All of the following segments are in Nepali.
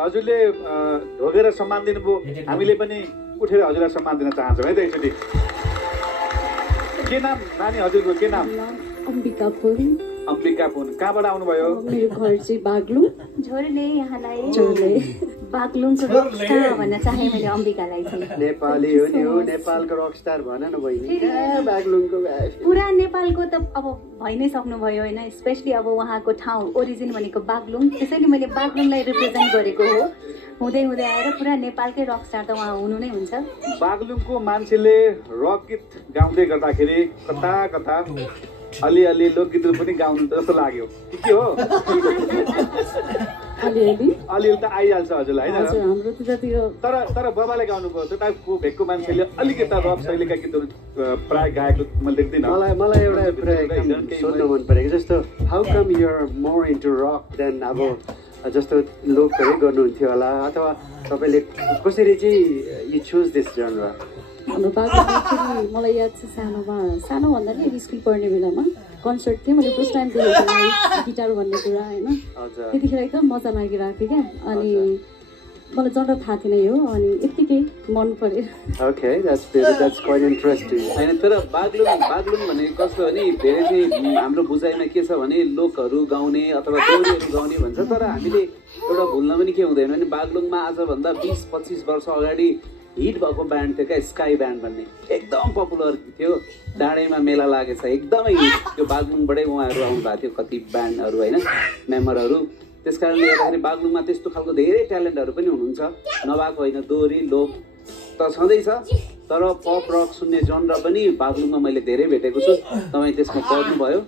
हजुरले ढोगेर सम्मान दिनुभयो, हामीले पनि उठेर हजुरलाई सम्मान दिन चाहन्छौँ है त एकचोटि। के नाम नानी हजुरको, के नाम? अम्बिका पुन। अम्बिका पुन। कहाँबाट आउनुभयो? मेरो घर चाहिँ बागलुङ। झोरले यहाँलाई झोरले बागलुङको रकस्टार भन्न चाहे मैले अम्बिकालाई चाहिँ। नेपाली हो नि, हो नेपालको रकस्टार भन न बहिनी। बागलुङको पुरा नेपालको त अब भइ नै सक्नुभयो होइन, स्पेसली अब उहाँको ठाउँ ओरिजिन भनेको बागलुङ, त्यसैले मैले बागलुङलाई रिप्रेजेन्ट गरेको हो। हुँदै हुँदै आएर पुरा नेपालकै रकस्टार त उहाँ हुनु नै हुन्छ। बागलुङको मान्छेले रक गीत गाउँदै गर्दाखेरि कता कता अलिअलि लोकगीतहरू पनि गाउनु जस्तो लाग्यो के हो? अलिअलि त आइहाल्छ हजुरलाई होइन, तर बाबाले गाउनुभयो त्यो टाइपको भेकको मान्छेले अलिकति रक शैलीका गीतहरू प्राय गाएको मैले देख्दिनँ। मलाई एउटा सोध्न मन परेको जस्तो how come you are more into rock then अब जस्तो लोकहरू गर्नुहुन्थ्यो होला, अथवा तपाईँले कसरी चाहिँ यु चुज दिस जनर? हाम्रो बागलुङमा मलाई याद छ सानो भन्दा नि स्कुल पढ्ने बेलामा कन्सर्ट थियो, मैले फर्स्ट टाइम देखेको गिटार भन्ने कुरा होइन, त्यतिखेर एकदम मजा लागिरहेको थियो क्या। अनि मलाई जनर थाहा थिएन यो, अनि यत्तिकै मन पऱ्यो। Okay, that's quite interesting. होइन तर बागलुङ भनेको कस्तो भने धेरै चाहिँ हाम्रो बुझाइमा के छ भने लोकहरू गाउने अथवा दोहोरीहरू गाउने भन्छ, तर हामीले एउटा भुल्न पनि के हुँदैन भने बागलुङमा आजभन्दा 20-25 वर्ष अगाडि हिट भएको ब्यान्ड थियो क्या, स्काई ब्यान्ड भन्ने एकदम पपुलर थियो। डाँडैमा मेला लागेछ, एकदमै हिट त्यो बागलुङबाटै उहाँहरू आउनु भएको थियो कति ब्यान्डहरू होइन, मेम्बरहरू। त्यस कारणले गर्दाखेरि बागलुङमा त्यस्तो खालको धेरै ट्यालेन्टहरू पनि हुनुहुन्छ, नभएको होइन। दोहोरी लोक त छँदैछ, तर पप रक सुन्ने जनर पनि बागलुङमा मैले धेरै भेटेको छु। तपाईँ त्यसमा पढ्नुभयो,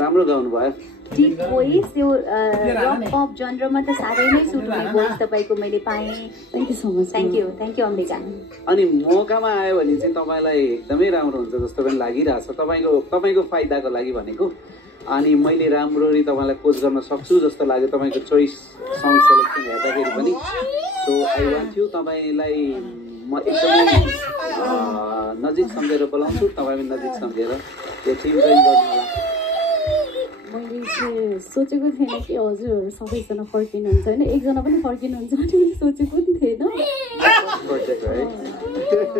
राम्रो गाउनुभयो। डिप भोइस, यो रक पप जनरमा त साह्रै नै सुट हुने भोइस तपाईँको मैले पाएँ। Thank you so much. Thank you Ambika. अनि मौकामा आयो भने चाहिँ तपाईँलाई एकदमै राम्रो हुन्छ जस्तो पनि लागिरहेछ, तपाईँको फाइदाको लागि भनेको। अनि मैले राम्ररी तपाईँलाई कोच गर्न सक्छु जस्तो लाग्यो तपाईँको चोइस सङ सेलेक्सन हेर्दाखेरि पनि। सो आई वान्ट यु, तपाईँलाई म एकदमै नजिक सम्झेर बोलाउँछु, तपाईँ पनि नजिक सम्झेर यो टिम जोइन गर्नु होला। मैले चाहिँ सोचेको थिएन कि हजुरहरू सबैजना फर्किनुहुन्छ होइन, एकजना पनि फर्किनुहुन्छ भने मैले सोचेको पनि थिएन।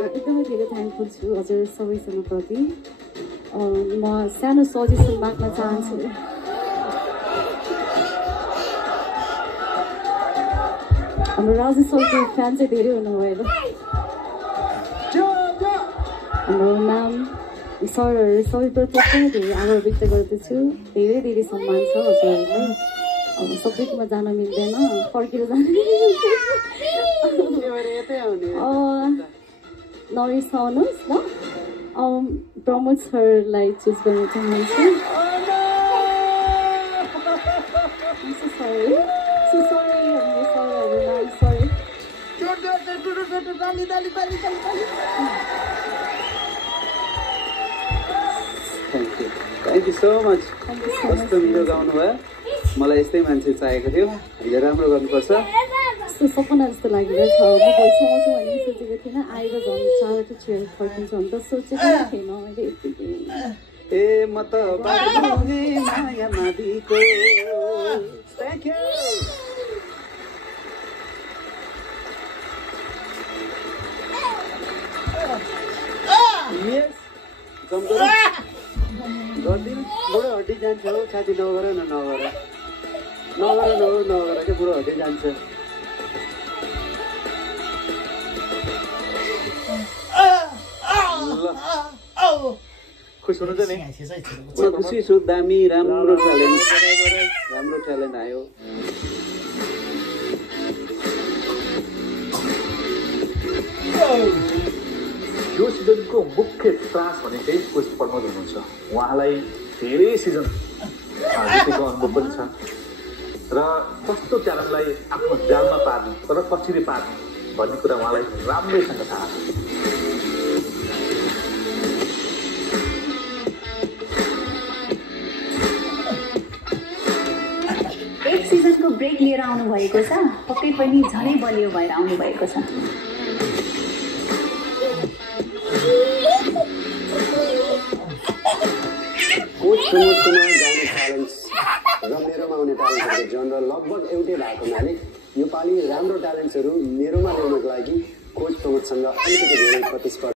एकदमै धेरै थ्याङ्कफुल छु हजुर सबैजनाप्रति। म सानो सजेसन माग्न चाहन्छु। हाम्रो राजेश सरको फ्यान चाहिँ धेरै हुनुभयो। हाम्रो नाम सरहरू सबैप्रति एकदमै धेरै आभार व्यक्त गर्दछु। धेरै धेरै सम्मान छ हजुरहरूलाई। अब सबैकोमा जान मिल्दैन, फर्केर जानु नरिसाउनुहोस् न। प्रमोद सरलाई चुज गर्न चाहन्छु। Thank you so much. कस्तो मिठो गाउनु भयो, मलाई यस्तै मान्छे चाहिएको थियो। हामीले राम्रो गर्नुपर्छ। सपना जस्तो लागिरहेछ। म भोलिसम्म चाहिँ मैले सोचेको थिएन, आएर झन् 4 चेयर फर्किन्छ भने त सोचेको थिएन मैले यतिकै। ए म त बागलुङे माया नदीको। Thank you. यस गरिदिनु। बुढो हड्डी जान्छ हो साथी, नगर न नगर क्या, बुढो हड्डी जान्छ। खुसी हुनुहुन्छ नि? म खुसी छु, दामी राम्रो ट्यालेन्ट आयो। यो सिजनको मुख्य त्रास भनेकै कोच प्रमोद हुनुहुन्छ। उहाँलाई धेरै सिजन जितेको अनुभव पनि छ र कस्तो ट्यालेन्टलाई आफ्नो जालमा पार्ने तर कसरी पार्ने भन्ने कुरा उहाँलाई राम्रैसँग थाहा छ। ब्रेक लिएर आउनुभएको छ, पक्कै पनि झनै बलियो भएर आउनुभएको छ। कोच प्रमोदकोमा जाने ट्यालेन्ट्स र मेरोमा आउने ट्यालेन्ट्सहरूको जनरल लगभग एउटै भएको हुनाले योपालि राम्रो ट्यालेन्ट्सहरू मेरोमा ल्याउनको लागि कोच प्रमोदसँग अलिकति धेरै प्रतिस्पर्धा